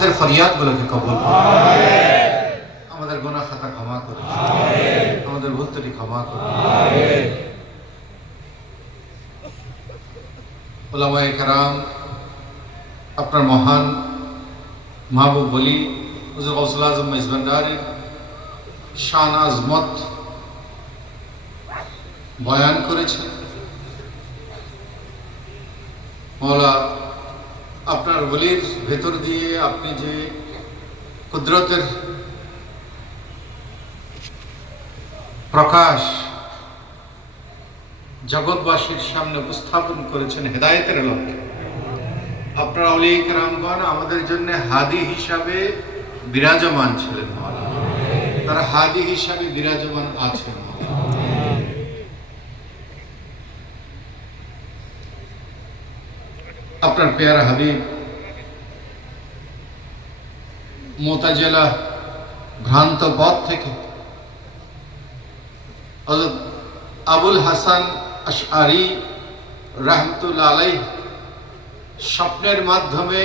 আমাদের ফরিয়াদগুলোকে কবুল আমাদের গোনা খাতা ক্ষমা করুন। আমাদের ভুল ত্রুটি ক্ষমা করুন। ওলামায়ে কেরাম, আপনার মহান মাহবুব বলি হুজুর গৌসুল আজম মেজবান্ডারির শান আজমত বয়ান করেছেন। মৌলা আপনার বলির ভেতর দিয়ে আপনি যে কুদরতের প্রকাশ জগৎবাসীর সামনে উপস্থাপন করেছেন হেদায়েতের লক্ষ্যে। আপনার অলিক রামগণ আমাদের জন্য হাদি হিসাবে বিরাজমান ছিলেন। তারা হাদি হিসাবে বিরাজমান আছেন মৌলা। আপনার পেয়ারা হাবিব, মোতাজেলা ভ্রান্ত পথ থেকে আবুল হাসান আশআরি রাহমাতুল্লাহ আলাই স্বপ্নের মাধ্যমে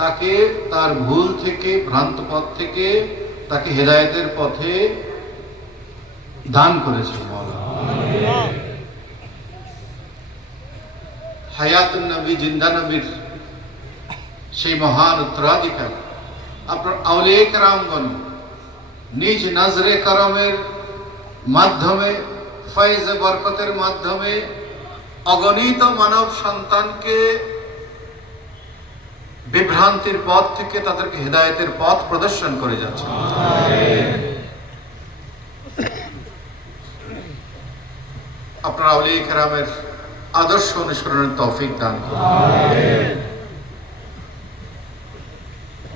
তাকে তার ভুল থেকে, ভ্রান্ত পথ থেকে, তাকে হেদায়েতের পথে দান করেছে মৌলা হায়াতুন নবী, জিন্দা নবীর সেই মহান উত্তরাধিকার। আপনার আউলিয়া রামগণ নিজ নজরে করমের মাধ্যমে, ফয়েজ বরকতের মাধ্যমে অগণিত মানব সন্তানকে বিভ্রান্তির পথ থেকে তাদেরকে হেদায়েতের পথ প্রদর্শন করে যাচ্ছে। আপনার আউলিয়া কেরামের আদর্শ অনুসরণের তৌফিক দান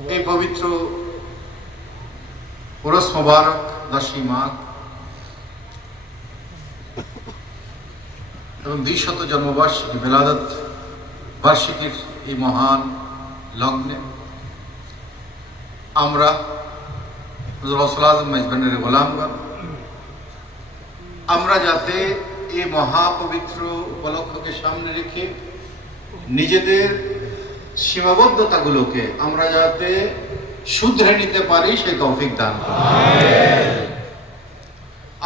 এই পবিত্র পুরস মোবারক, দশই মাঘ এবং দ্বিশত জন্মবার্ষিকী বেলাদত বার্ষিকীর এই মহান লগ্নে আমরা রসুল আজম মেজবানের গোলামগণ আমরা যাতে এই মহাপবিত্র উপলক্ষকে সামনে রেখে নিজেদের সীমাবদ্ধতাগুলোকে আমরা যাতে শুধরে নিতে পারি, সেই তৌফিক দান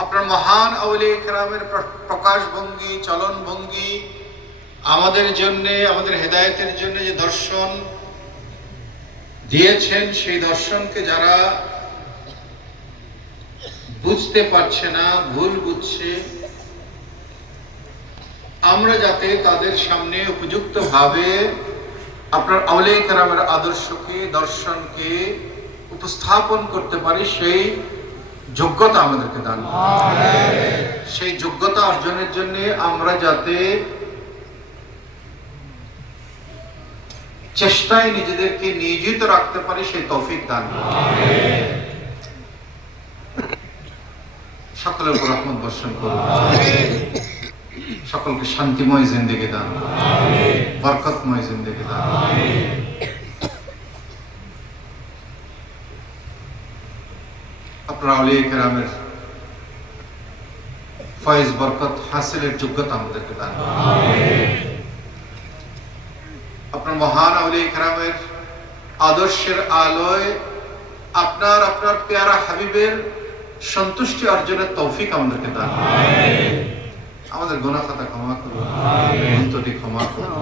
আপনার মহান আউলি কেরামের প্রকাশ ভঙ্গি চলন ভঙ্গি আমাদের জন্য, আমাদের হেদায়েতের জন্য যে দর্শন দিয়েছেন, সেই দর্শনকে যারা বুঝতে পারছে না, ভুল বুঝছে আমরা যাতে তাদের সামনে উপযুক্ত ভাবে আপনার আউলে কেরামের আদর্শকে দর্শনকে উপস্থাপন করতে পারি সেই যোগ্যতা আমাদেরকে দান সেই যোগ্যতা অর্জনের জন্য আমরা যাতে চেষ্টায় নিজেদেরকে নিয়োজিত রাখতে পারি সেই তৌফিক দান সকলের উপর রহমত বর্ষণ করুন। সকলকে শান্তিময় জিন্দেগি দান বরকতময় জিন্দেগি দান। আপনার কেরামের ফয়েজ বরকত হাসিলের যোগ্যতা আমাদেরকে দান আপনার মহান আউলিয়া কেরামের আদর্শের আলোয় আপনার আপনার পেয়ারা হাবিবের সন্তুষ্টি অর্জনের তৌফিক আমাদেরকে দান। আমাদের গোনা খাতা ক্ষমা করুন। ভুলত্রুটি ক্ষমা করুন।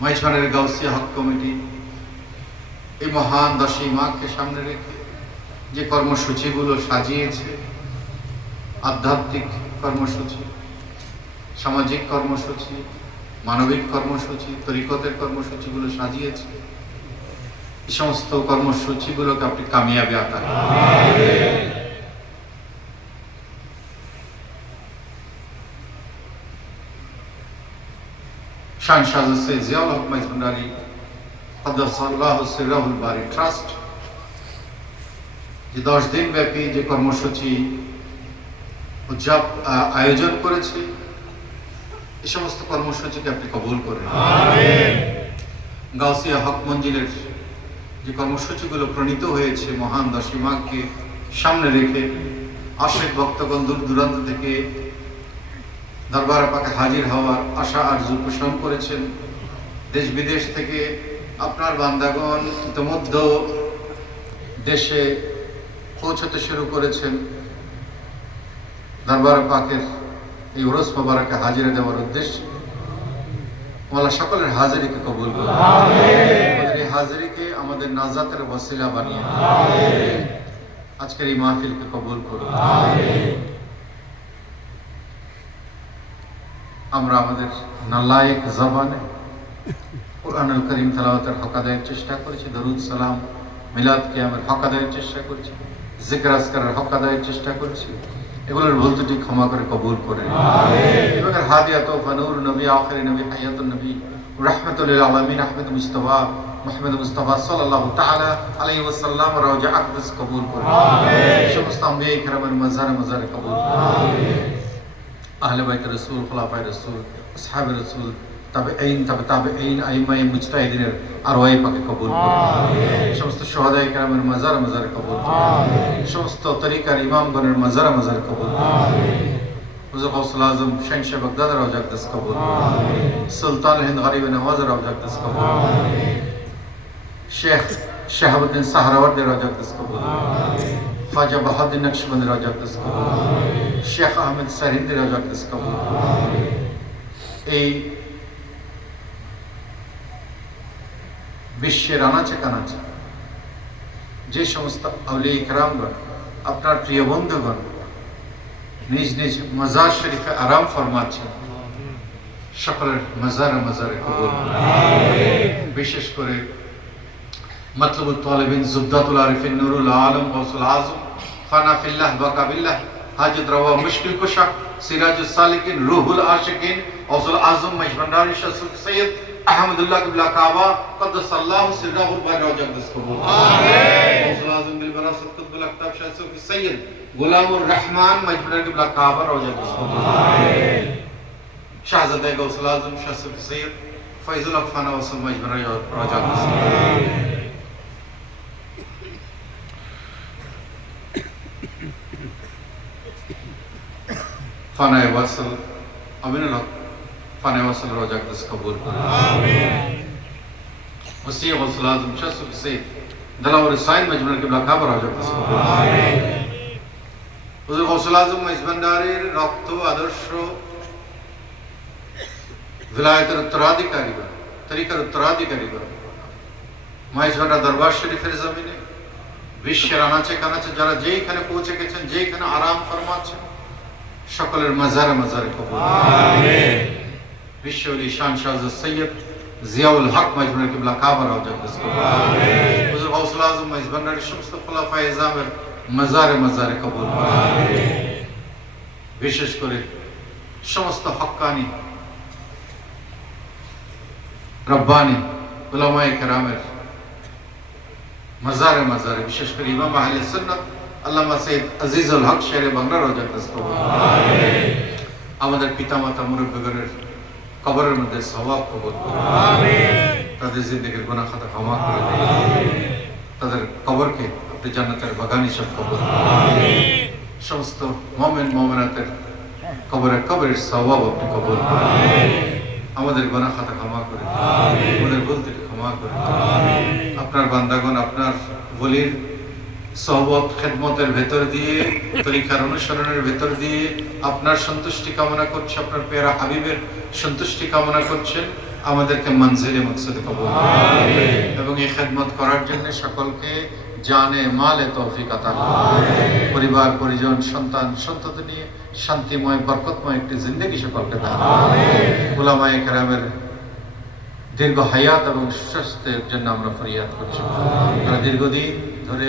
মাইছানের গাউসিয়া হক কমিটি এই মহান দশই মাঘকে সামনে রেখে যে কর্মসূচিগুলো সাজিয়েছে আধ্যাত্মিক কর্মসূচি সামাজিক কর্মসূচি মানবিক কর্মসূচি তরিকতের কর্মসূচিগুলো সাজিয়েছে এই সমস্ত কর্মসূচিগুলোকে আপনি কামিয়াবি আতা ট্রাস্ট যে দশ দিন ব্যাপী যে কর্মসূচি উদযাপ আয়োজন করেছে এই সমস্ত কর্মসূচিকে আপনি কবুল করেন। গাউসিয়া হক মঞ্জিলের যে কর্মসূচিগুলো প্রণীত হয়েছে মহান দশী মাঘকে সামনে রেখে আশেক ভক্তগণ দূর দূরান্ত থেকে দরবার পাকে হাজির হওয়ার আশা আরজু পোষণ করেছেন। দেশ বিদেশ থেকে আপনার বান্দাগণ ইতিমধ্যে দেশে পৌঁছতে শুরু করেছেন। দরবার পাকের এই ওরস মোবারকে হাজিরা দেওয়ার উদ্দেশ্যে মোলা সকলের হাজিরিকে কবুল করুন। আমাদের এই হাজিরিকে আমাদের নাজাতের বসিলা বানিয়ে আজকের এই মাহফিলকে কবুল করুন। আমরা আমাদের নালায়েক জবানে কোরআনুল করিম তেলাওয়াতের হক আদায়ের চেষ্টা করেছি দরুদ সালাম মিলাদ কিয়ামের হক আদায়ের চেষ্টা করেছি জিক্র আসকারের হক আদায়ের চেষ্টা করেছি। এগুলোর ভুল ত্রুটি ক্ষমা করে কবুল করে এবং হাদিয়া তোফা নূর নবী আখিরি নবী হায়াতুন নবী রাহমাতুল আলামিন আহমেদ মুস্তাফা মুহাম্মদ মুস্তাফা সাল্লাল্লাহু তাআলা আলাইহি ওয়াসাল্লাম রওজা আকদাস কবুল করে সমস্ত আম্বিয়া কিরামের মাজারে মাজারে কবুল। করে আহলে বাইত রাসূল খোলাফায়ে রাসূল আসহাবে রাসূল তাবেঈন তাবে তাবেঈন আইমায়ে মুজতাহিদিনের আরওয়ায়ে পাকে কবুল সমস্ত শহদায়ে কেরামের মাজারে মাজারে কবুল সমস্ত তরিকার ইমামগণের মাজারে মাজারে কবুল হুজুর গৌসুল আজম শাহ বাগদাদ রওজা আকদাস কবুল সুলতান হিন্দ গরিব নওয়াজ রওজা আকদাস কবুল শেখ শাহাবুদ্দিন সাহারাওয়ার্দী রওজা আকদাস কবুল করে খাজা বাহাউদ্দিন নকশবন্দি রওজা আকদাস কবুল করে শেখ আহমেদ সারিন্দি রওজা আকদাস কবুল করে এই বিশ্বের আনাচে কানাচে যে সমস্ত আউলি ইকরামগণ আপনার প্রিয় বন্ধুগণ নিজ নিজ মজার শরীফে আরাম ফরমাচ্ছেন সকলের মজারে মজারে কবুল করুন। বিশেষ করে مطلب الطالبين زبدة العارفين نور العالم غوث العظم. فنا في الله بقى بالله حاجد روا مشکل کشا. سراج السالکین روح العاشقین. غوث العظم مجبنداری شسوک سید احمد اللہ قبلہ کعبہ. قدس اللہ سرہ قربان رو جگدس قبول آمین. غوث العظم بالبراست قطب الاکتاب شسوک سید غلام الرحمن مجبنداری قبلہ کعبہ رو جگدس قبول آمین. شہزدہ غوث العظم شسوک سید فیض الحق فنا وسلم مجبنداری رو جگدس قبول ফানায় ওয়াসল আমিনুল হক ফানায় ওয়াসল রোজা কবুল করুন। ওসি গৌসুল আজম শাসুক সে দলাওয়ার সাইন মজমুর কিবলা কাবা রোজা কদস কবুল হুজুর গৌসুল আজম মজবন্ডারের রক্ত আদর্শ ভিলায়তের উত্তরাধিকারী তরিকার উত্তরাধিকারী মহেশভান্ডার দরবার শরীফের জমিনে বিশ্বের আনাচে কানাচে যারা যেইখানে পৌঁছে গেছেন যেইখানে আরাম ফরমাচ্ছেন সকলের মাজারে মাজারে কবুল। বিশ্বলি শান শাহ সৈয়দ জিয়াউল হক মজমুর কিবলা কাবার আও জাকদাস কবুল। হুজুর গৌসুল আজম মজবন্ডারের সমস্ত খোলাফায়ে ইজামের মাজারে মাজারে কবুল। বিশেষ করে সমস্ত হক্কানি রব্বানি উলামায়ে কেরামের মাজারে মাজারে বিশেষ করে ইমাম আহলে সুন্নাত আল্লামা সৈয়দ আজিজুল হক শেরে বাংলা রোজা কবুল আমাদের পিতামাতা মুরব্বীগণের কবরের মধ্যে স্বভাব কবুল করুন। তাদের জিন্দগির গুনাহ খাতা ক্ষমা করে দিন। তাদের কবরকে আপনি জান্নাতের বাগান হিসাব কবুল করুন। সমস্ত মোমেন মোমেনাতের কবরের কবরের স্বভাব আপনি কবুল করুন। আমাদের গুনাহ খাতা ক্ষমা করে আমাদের ভুল থেকে ক্ষমা করে আপনার বান্দাগণ আপনার বলির সহবত খেদমতের ভেতর দিয়ে তরিকার অনুসরণের ভেতর দিয়ে আপনার সন্তুষ্টি কামনা করছে আপনার পেয়ারা হাবিবের সন্তুষ্টি কামনা করছেন। আমাদেরকে মঞ্জিলে মকসদে কবুল এবং এই খেদমত করার জন্য সকলকে জানে মালে তৌফিক আতা পরিবার পরিজন সন্তান সন্ততি নিয়ে শান্তিময় বরকতময় একটি জিন্দগি সকলকে দান। উলামায়ে কেরামের দীর্ঘ হায়াত এবং সুস্বাস্থ্যের জন্য আমরা ফরিয়াদ করছি। তারা দীর্ঘদিন ধরে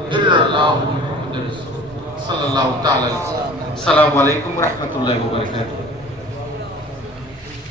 إلا الله محمد رسول الله صلى الله تعالى السلام عليكم ورحمة الله وبركاته.